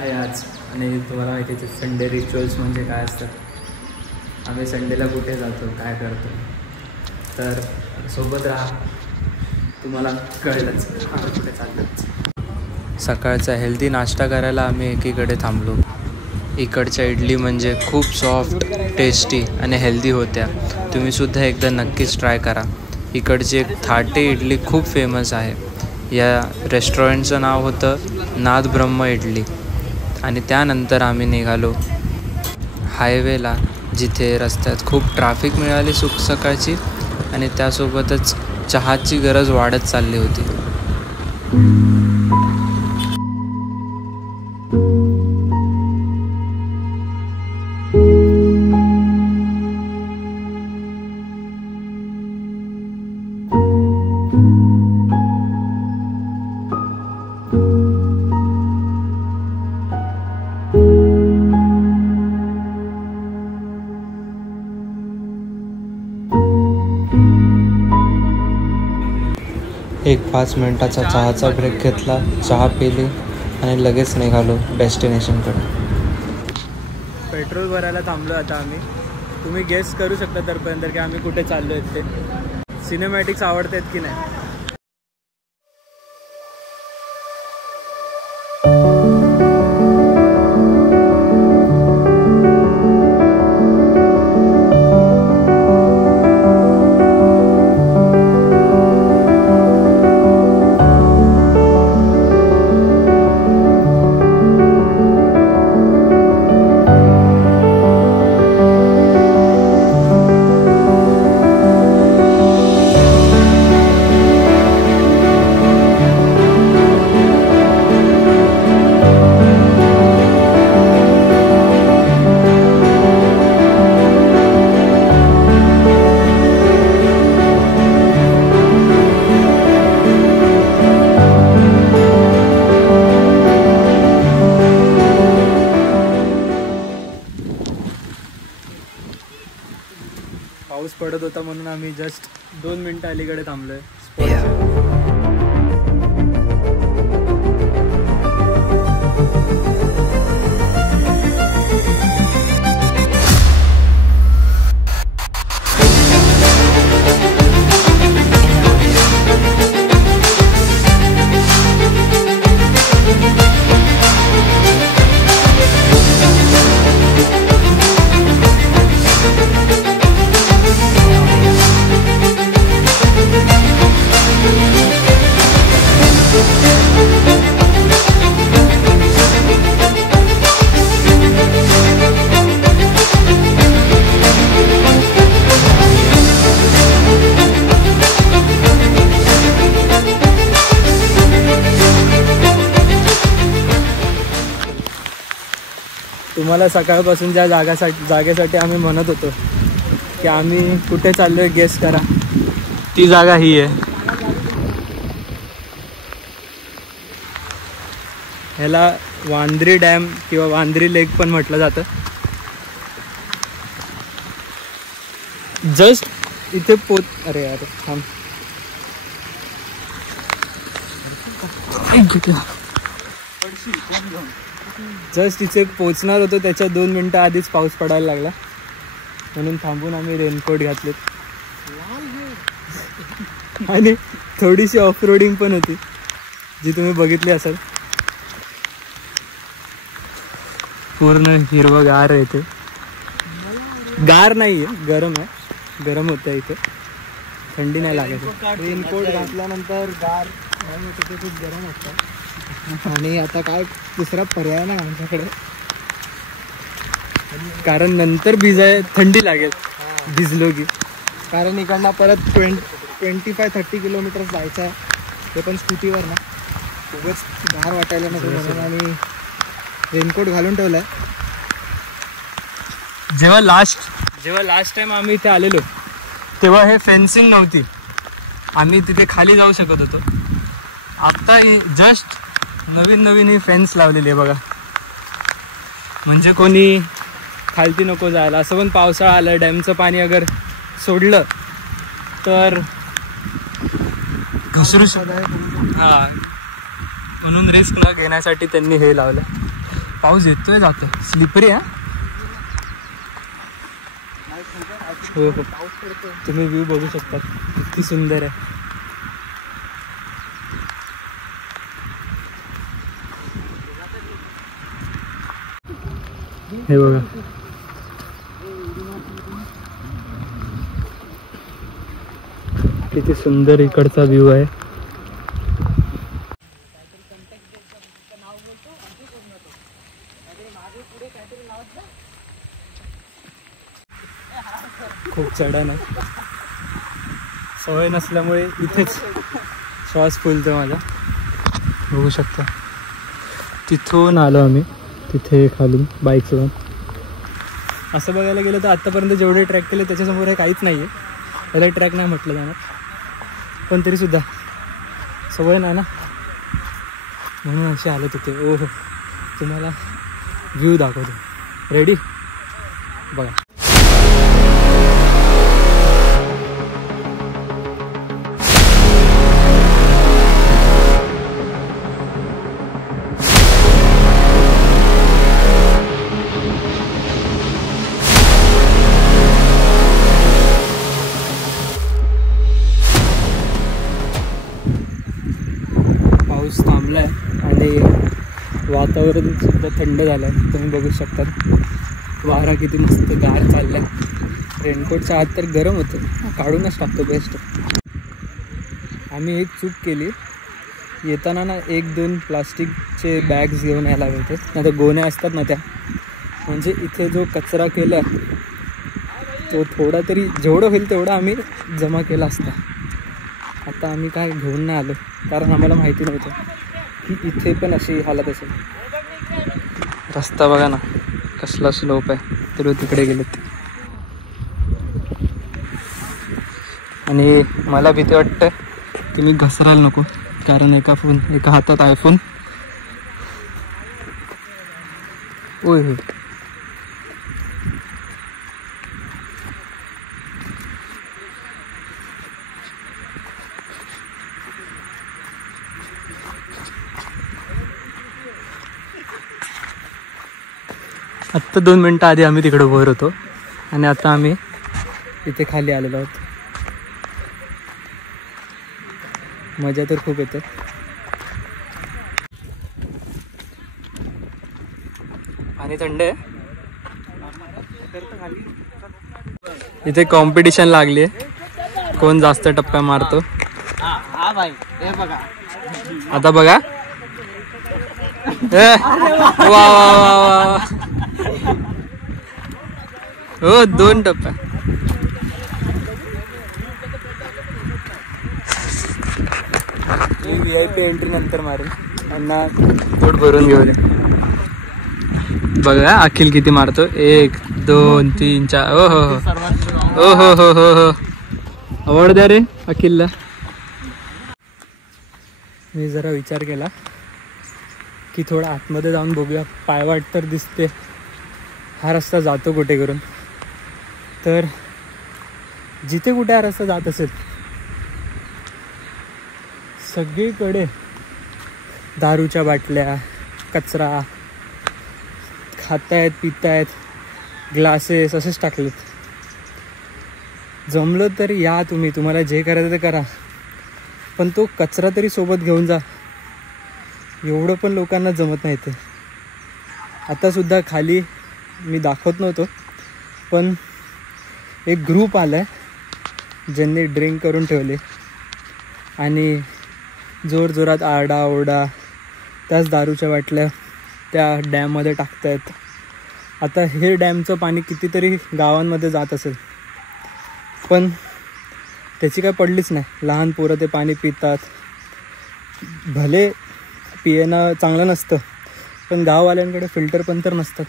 आहे आज आणि तुम्हाला माहिती आहे संडे रिच्युअल्स म्हणजे काय असतं. आम्ही संडेला कुठे जातो, काय करतो, तर सोबत राहा, तुम्हाला कळलंच आम्ही कुठे चाललो. सकाळचा हेल्दी नाश्ता करायला आम्ही एकीकडे थांबलो. इकडच्या इडली म्हणजे खूप सॉफ्ट, टेस्टी आणि हेल्दी होत्या. तुम्हीसुद्धा एकदा नक्कीच ट्राय करा. इकडची एक थाटे इडली खूप फेमस आहे. या रेस्टॉरंटचं नाव होतं नाद ब्रह्म इडली. आणि त्यानंतर आम्ही निघालो हायवेला, जिथे रस्त्यात खूप ट्रॅफिक मिळाली सकाळची आणि त्यासोबतच चहाची गरज वाढत चालली होती. एक 5 मिनिटाचा चहाचा ब्रेक घेतला, चहा पिली आणि लगेच निघालो डेस्टिनेशनकडे. पेट्रोल भरायला थांबलो आता आम्ही. तुम्ही गेस करू शकता तोपर्यंत की आम्ही कुठे चाललो आहेत ते. सिनेमॅटिक्स आवडतात की नाही. पाऊस पडत होता म्हणून आम्ही जस्ट 2 मिनिटं अलीकडे थांबलोय स्पॉटच्या. तुम्हाला सकाळपासून ज्या जागेसाठी आम्ही म्हणत होतो की आम्ही कुठे चाललोय गेस करा, ती जागा ही आहे. ह्याला वांद्री डॅम किंवा वांद्री लेक पण म्हटलं जातं. जस्ट इथे अरे यार थांब. जस्ट इथे पोचणार होतो त्याच्या 2 मिनिटं आधीच पाऊस पडायला लागला, म्हणून थांबून आम्ही रेनकोट घातलेत. आणि थोडीशी ऑफ रोडिंग पण होती जी तुम्ही बघितली असाल. पूर्ण हिरवंगार आहे इथे. गार नाही आहे, गरम आहे, गरम होतं इथे, थंडी नाही लागत. रेनकोट घातल्यानंतर गार तिथे खूप गरम असतं. आणि आता काय दुसरा पर्याय नाही आमच्याकडे, कारण नंतर थंडी लागेल भिजलो की. कारण इकडनं परत 25-30 किलोमीटर जायचं आहे, ते पण स्कूटीवर ना. खूपच गार वाटायला नको म्हणून आम्ही रेनकोट घालून ठेवला आहे. जेव्हा लास्ट टाइम आम्ही इथे आलेलो तेव्हा हे फेन्सिंग नव्हती, आम्ही तिथे खाली जाऊ शकत होतो. आत्ता जस्ट नवीन ही फेन्स लावलेली आहे बघा, म्हणजे कोणी खालती नको जायला. असं पण पावसाळा आला, डॅमचं पाणी अगर सोडलं तर घसरू शकत. हां, म्हणून रिस्क न घेण्यासाठी त्यांनी हे लावलं. पाऊस येतोय जातो, स्लिपरी आहे. हो हो, तुम्ही व्ह्यू बघू शकता किती सुंदर आहे. हे बघा किती सुंदर इकडचा व्ह्यू आहे. खूप चढण आहे, सवय नसल्यामुळे इथेच श्वास फुलतो माझा. बघू शकता तिथून आलो आम्ही, तिथे खालून बाईकसोबत. असं बघायला गेलं तर आत्तापर्यंत जेवढे ट्रॅक केले त्याच्यासमोर हे काहीच नाही आहे. याला ट्रॅक नाही म्हटलं जाणार, पण तरीसुद्धा सवय नाही ना, म्हणून असे आलो तिथे. ओ हो, तुम्हाला व्ह्यू दाखवतो. रेडी बघा. पाऊस थांबलाय आणि वातावरण सुद्धा थंड झालं आहे. तुम्ही बघू शकता वारा किती मस्त गार चाललाय. रेनकोटच्या आत तर गरम होतं, काढूनच टाकतो बेस्ट. आम्ही एक चूक केली, येताना ना 1-2 प्लास्टिकचे बॅग्स घेऊन यायला होते, नाही तर गोण्या असतात ना त्या. म्हणजे इथे जो कचरा केला तो थोडा तरी जेवढं होईल तेवढा आम्ही जमा केला असता. आता आम्ही काय घेऊन नाही आलो, कारण आम्हाला माहिती नव्हतं की इथे पण अशी हालत असेल. रस्ता बघा ना कसला स्लोप आहे, तर तिकडे गेलेत. आणि मला भीती वाटतं की मी घसरायला नको, कारण एका हातात आयफोन. ओय होय, आत्ता 2 मिनटं आधी आम्ही तिकडे वर होतो आणि आता आम्ही इथे खाली आलेलो आहोत. मजा तर खूप येते. पाणी थंड आहे. इथे कॉम्पिटिशन लागली आहे, कोण जास्त टप्प्या मारतो. आता बघा, वा वा वा वा, हो 2 टप्प्या. मी VIP एंट्री नंतर मारेन, त्यांना पोट भरून घेऊया. बघा अखिल किती मारतो, 1 2 3 4. ओ हो हो ओ हो हो हो हो, आवड द्या रे अखिलला. मी जरा विचार केला की थोडा आतमध्ये जाऊन बघूया, पायवाट तर दिसते, हा रस्ता जातो कुठे करून. तर जिथे कुठे हा रस्ता जात असेल सगळीकडे दारूच्या बाटल्या, कचरा, खातायत पितायत, ग्लासेस असेच टाकलेत. जमलं तर या तुम्ही, तुम्हाला जे करायचं ते करा, पण तो कचरा तरी सोबत घेऊन जा. एवढं पण लोकांना जमत नाही ते. आत्तासुद्धा खाली मी दाखवत नव्हतो, पण एक ग्रुप आला आहे ज्यांनी ड्रिंक करून ठेवले आणि जोरजोरात आरडाओरडा, त्याच दारूच्या बाटल्या त्या डॅममध्ये टाकतायत. आता हे डॅमचं पाणी कितीतरी गावांमध्ये जात असेल, पण त्याची काय पडलीच नाही. लहान पोरं ते पाणी पितात. भले पिणं चांगलं नसतं, पण गाववाल्यांकडे फिल्टर पण तर नसतात,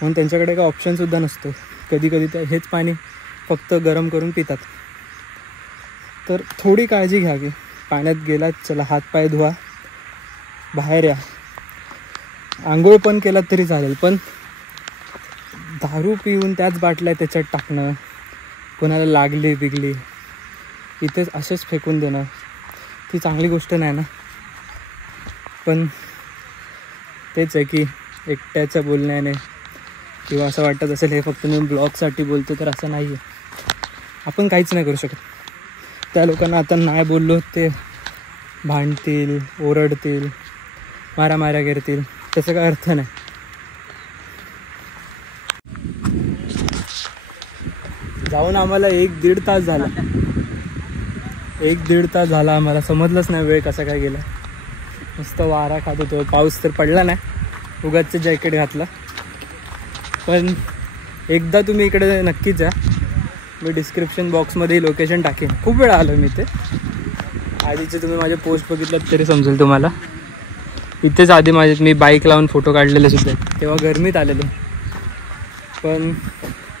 म्हणून त्यांच्याकडे काय ऑप्शनसुद्धा नसतो. कधी कधी ते हेच पाणी फक्त गरम करून पितात. तर थोडी काळजी घ्या की पाण्यात गेलात, चला हातपाय धुवा, बाहेर या, आंघोळ पण केलात तरी चालेल, पण दारू पिऊन त्याच बाटल्या त्याच्यात टाकणं, कोणाला लागली बिगली इथेच असेच फेकून देणं, ती चांगली गोष्ट नाही ना. पण तेच आहे की एकट्याच्या बोलण्याने किंवा असं वाटत असेल हे फक्त मी ब्लॉगसाठी बोलतो, तर असं नाही आहे. आपण काहीच नाही करू शकत. त्या लोकांना आता नाही बोललो ते भांडतील, ओरडतील, मारामाऱ्या करतील, त्याचा काय अर्थ नाही. जाऊन आम्हाला 1-1.5 तास झाला. 1-1.5 तास झाला आम्हाला, समजलंच नाही वेळ कसा काय गेला. मस्त वारा खात होतो. पाऊस तर पडला नाही, उगाचचं जॅकेट घातलं. पण एकदा तुम्ही इकडे नक्कीच जा. मी डिस्क्रिप्शन बॉक्समध्ये लोकेशन टाकेन. खूप वेळा आलो मी इथे. आधीचे तुम्ही माझे पोस्ट बघितलं तरी समजेल तुम्हाला. इथेच आधी मी बाईक लावून फोटो काढलेले सुद्धा, तेव्हा गरमीत आलेलो. पण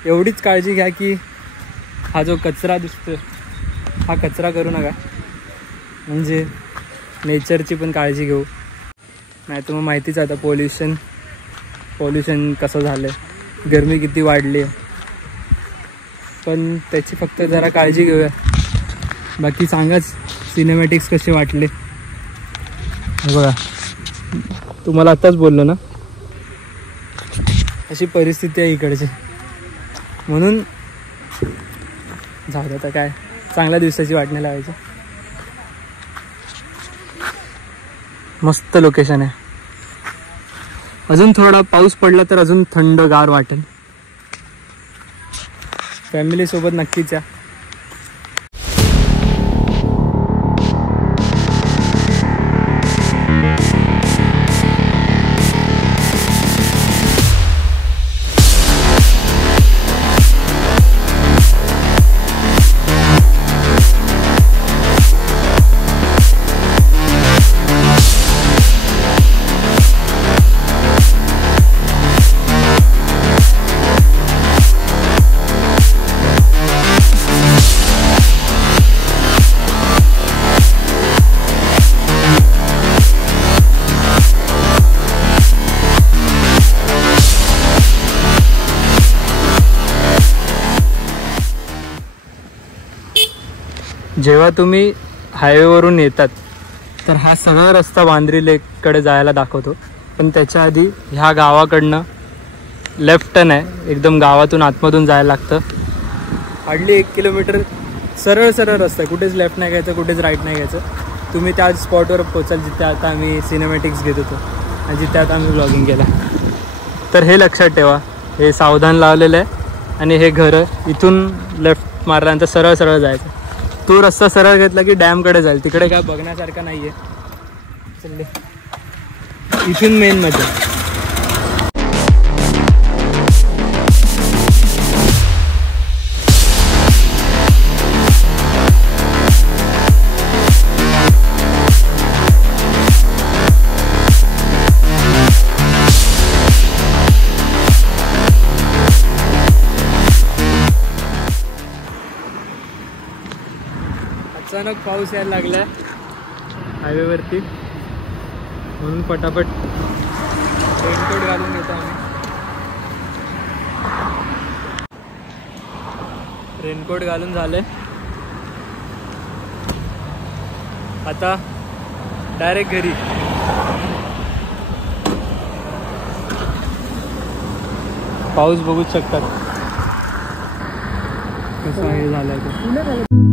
एवढीच काळजी घ्या की हा जो कचरा दिसतो हा कचरा करू नका, म्हणजे नेचरची पण काळजी घेऊ. नाही तर मग माहितीच आता पॉल्युशन कसं झालं आहे, गरमी किती वाढली आहे. पण त्याची फक्त जरा काळजी घेऊया. बाकी सांगाच सिनेमॅटिक्स कसे वाटले. बघा तुम्हाला आत्ताच बोललो ना, अशी परिस्थिती आहे इकडची. म्हणून जाऊ आता काय, चांगल्या दिवसाची वाट नाही लावायची. मस्त लोकेशन आहे. अजून थोडा पाऊस पडला तर अजून थंडगार वाटेल. फॅमिली सोबत नक्कीच या. जेव्हा तुम्ही हायवेवरून येतात तर हा सगळा रस्ता वांद्री लेककडे जायला दाखवतो. पण त्याच्या आधी ह्या गावाकडनं लेफ्ट टर्न आहे. एकदम गावातून आतमधून जायला लागतं. हार्डली 1 किलोमीटर सरळ रस्ता आहे. कुठेच लेफ्ट नाही घ्यायचं, कुठेच राईट नाही घ्यायचं. तुम्ही त्या स्पॉटवर पोचाल जिथे आता आम्ही सिनेमॅटिक्स घेत होतो आणि जिथे आता आम्ही ब्लॉगिंग केला. तर हे लक्षात ठेवा, हे सावधान लावलेलं आहे. आणि हे घरं इथून लेफ्ट मारल्यानंतर सरळ जायचं. तो रस्ता सरळ घेतला की डॅमकडे जाईल. तिकडे काय बघण्यासारखं नाही आहे. चल इथून मेन मजा. अचानक पाऊस यायला लागला हायवेवरती, म्हणून पटापट रेनकोट घालून येतो आम्ही. रेनकोट घालून झाले. आता डायरेक्ट घरी. पाऊस बघूच शकतात कसा हे झालाय तो.